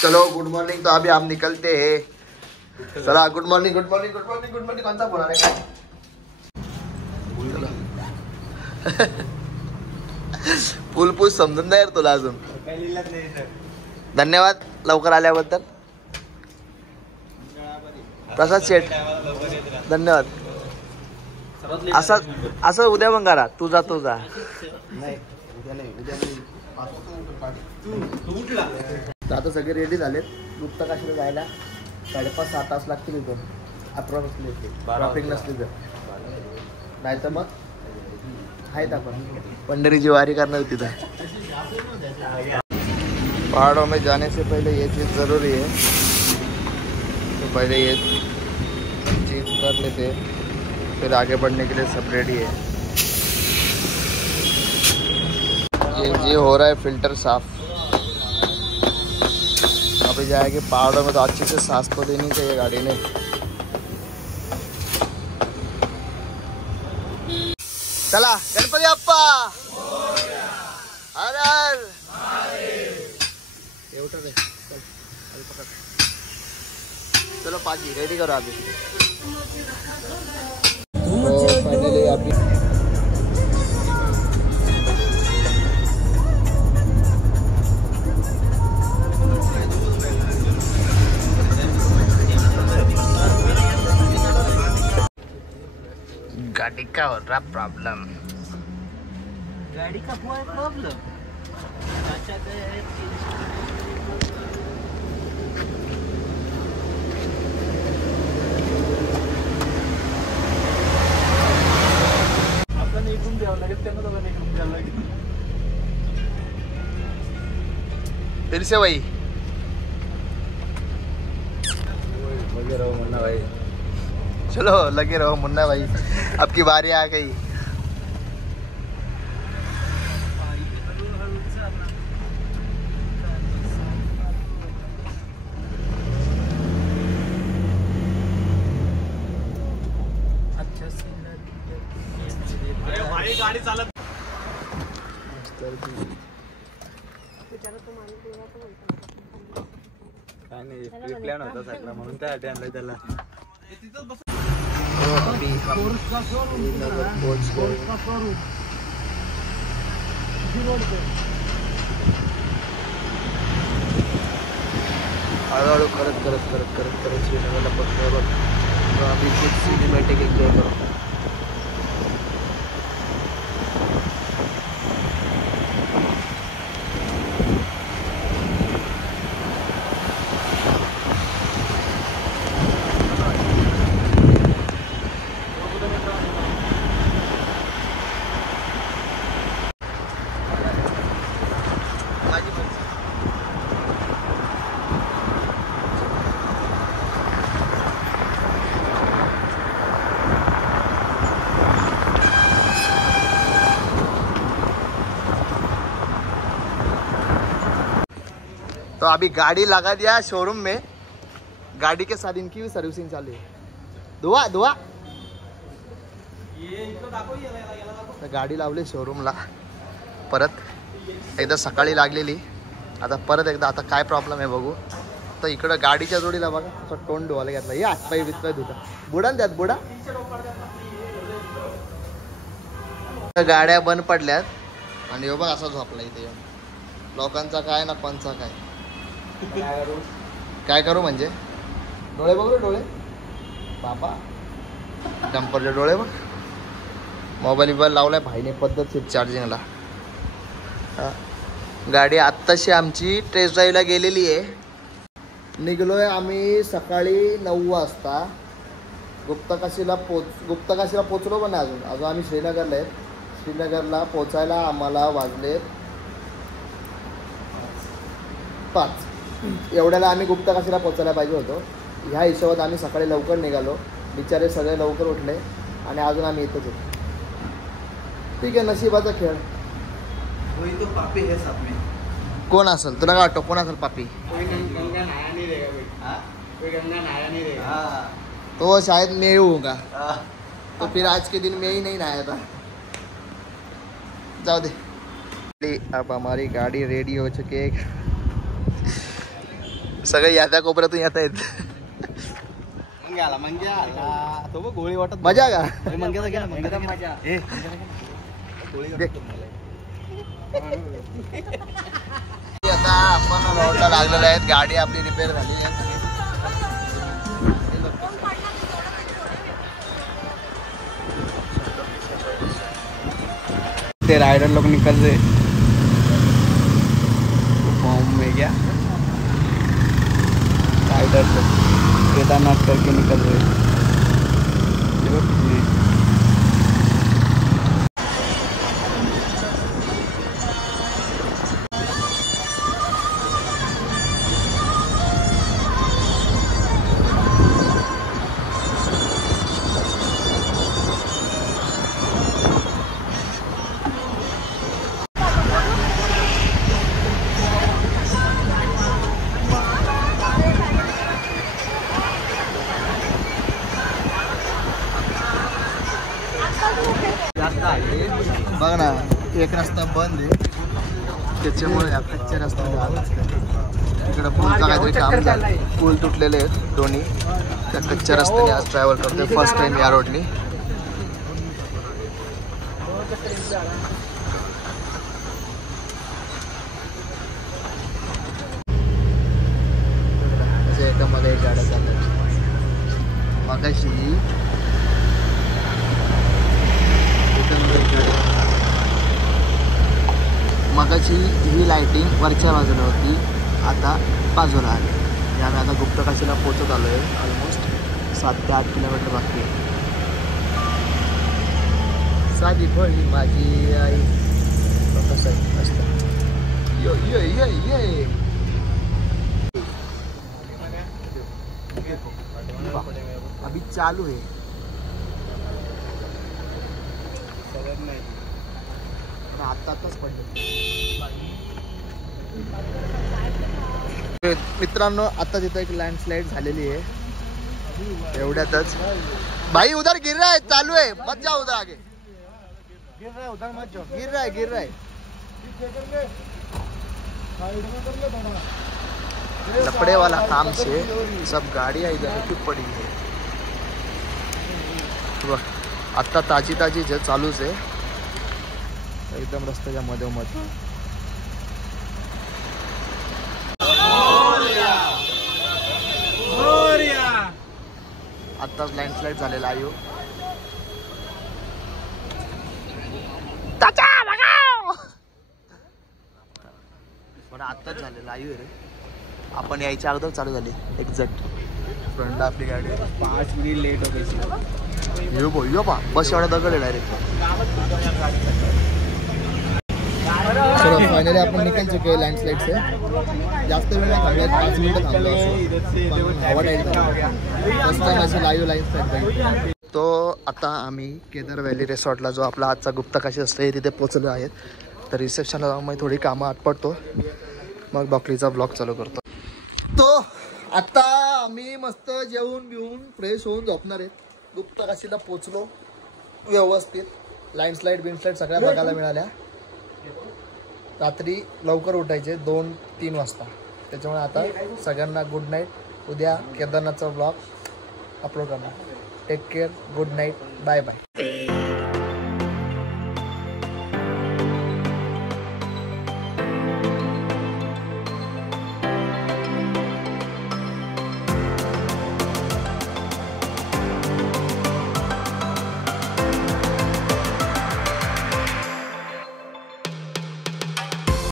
चलो good morning. तो अभी हम निकलते हैं। चला good morning good morning good morning good morning. कौन सा फोन आहे काय? फुलपूस समजून नाही तुला अजून। धन्यवाद लवकर आल्याबद्दल प्रसाद शेठ, धन्यवाद। असं उद्या मग करा, तू जा तू जा। आता सगळे रेडी झालेत गुप्ता काशीला जायला। 5.5-6 तास लागतील इथून अप्रॉक्सिमेटली, ट्रॅफिक नसली तर। नाही तर मग आहेत आपण पंढरीची वारी करणार तिथं। पहाड़ों में जाने से पहले ये चीज़ ज़रूरी है, तो पहले ये चीज़ कर लेते, फिर आगे बढ़ने के लिए सब रेडी है। ये हो रहा है फिल्टर साफ। अभी जाएंगे पहाड़ों में तो अच्छे से सांस तो देनी चाहिए गाड़ी ने। चला गणपति अप्पा हर हर। चलो पाजी रेडी करो अभी। तो फाइनली अभी गाड़ी का हो रहा प्रॉब्लम। गाड़ी का हुआ प्रॉब्लम। आपल्याला इकडून द्यावं लागेल, त्यांना दोघांना इकडून द्यावं लागेल। फिर से वही लगे रहो मुन्ना भाई। चलो लगे रहो मुन्ना भाई, अब की बारी आ गई। भाई गाड़ी चालत काय नाही, प्लॅन होता सगळा म्हणून त्यासाठी आणलाय त्याला। हळूहळू करत करत करत करत करत श्रीनगरला पोहोचलोय बघ। तो अभी कुछ सिनेमॅटिक एन्जॉय करो। तो अभी गाड़ी लगा दिया शोरूम में। गाड़ी के साथ इनकी भी सर्विसिंग चालू है। दुआ दुआ गाडी लावली शोरूमला। परत एकदा सकाळी लागलेली, आता परत एकदा। आता काय प्रॉब्लेम आहे बघू। तर इकडं गाडीच्या जोडीला बघा असं तोंड धुवायला घेतला। हे हातपाय बितपाय धुता बुडा त्यात बुडा। गाड्या बंद पडल्यात आणि हे बघ असा झोपला इथे येऊन। लोकांचा काय ना कोणचा काय। काय करू म्हणजे डोळे बघ रे डोळे बाबा, डंपरचे डोळे बघ। मोबाईल बिबाईल लावलाय भाईने पद्धतशीर चार्जिंगला। गाडी आत्ताशी आमची टेस्ट ड्राईव्हला गेलेली आहे। निघलोय आम्ही सकाळी 9 वाजता। गुप्तकाशीला पोचलो पण अजून आम्ही श्रीनगरला आहेत। श्रीनगरला पोचायला आम्हाला वाजले 5। एवढ्याला आम्ही गुप्तकाशीला पोचायला पाहिजे होतो। ह्या हिशोबात आम्ही सकाळी लवकर निघालो। बिचारे सगळे लवकर उठले आणि अजून आम्ही इथंच होतो। ठीक आहे, नशिबाचा खेळ। वही तो पापी है सब में। कोण असेल तुला काय वाटतं? कोण असेल पापी? कोई गंगा नहाया नहीं रहेगा भाई। कोई गंगा नहाया नहीं रहेगा। तो शायद मैं ही होऊंगा। तो फिर आज के दिन मैं ही नहीं नहाया था। जाओ दे। अब हमारी गाड़ी रेडी हो चुकी है। सगळे या त्या कोपऱ्यातून येत आहेत. तो बघ गोळी वाटत मजा का मजा आता आपण रोडला लागलेलो आहेत. गाडी आपली रिपेअर झाली आहे. ते राइडर लोग निकल रहे फॉर्म में क्या राइडर लोग केदारनाथ करके निकल रहे. बघ ना, एक रस्ता बंद आहे त्याच्यामुळे या कच्च्या रस्त्याने इकडं पूलचा काहीतरी काम झालं. पूल तुटलेले आहेत दोन्ही. त्या कच्च्या रस्त्याने आज ट्रॅव्हल करतोय फर्स्ट टाइम या रोडनी. एकामध्ये एक गाड्या चालल्या मगाशी. मगाची ही लाईटिंग वरच्या बाजूला होती, आता बाजूला आली. आम्ही आता गुप्तकाशीला पोहोचत आलो आहे. ऑलमोस्ट 7 ते 8 किलोमीटर बाकी आहे. साधी फळी माझी आई कसं आहे मस्त. यो यो यो ये अभी चालू है. आताच पडले. मित्रांनो आता तिथं एक लँडस्लाइड झालेली आहे एवढ्यातच. भाई उधर गिर रहा है, चालू है, मत जाओ उधर आगे. गिर रहा है उधर मत जाओ. गिर रहा है गिर रहा है. लपड़े वाला काम से सब गाड़ियाँ इधर क्यों पड़ी है. आता ताजी ताजी जे चालूच आहे एकदम रस्त्याच्या मधोमध. आत्ताच लँडस्लाइड झालेला आहे. पण आत्ताच झालेला आहे रे. आपण यायच्या अगोदर चालू झाली एक्झॅक्ट. फ्रंट आपली गाडी 5 मिनिट लेट हो गई. यो बा बस एवढा दगड आहे डायरेक्ट. चलो फायनली आपण निकल चुके हैं लँडस्लाइड से. जास्त वेळ नाही थांबलो, 5 मिनिटं थांबलो असं. हवा टाईट झाला. फर्स्ट टाइम अशी लाईव्ह लाईन्स. तो आता आम्ही केदार व्हॅली रिसॉर्टला जो आपला आजचा गुप्तकाशी असतो तिथे पोचलो आहेत. तर रिसेप्शनला जाऊन मग थोडी कामं आटपडतो, मग बकरीचा ब्लॉग चालू करतो. तो आता आम्ही मस्त जेवून बिवून फ्रेश होऊन झोपणार आहेत. गुप्तकाशीला पोचलो व्यवस्थित. लँडस्लाइड बिनस्लाइड सगळ्या बघायला मिळाल्या. रात्री लवकर उठायचे 2-3 वाजता. त्याच्यामुळे आता सगळ्यांना गुड नाईट. उद्या केदारनाथचा ब्लॉग अपलोड करणार. Take care, good night, bye bye.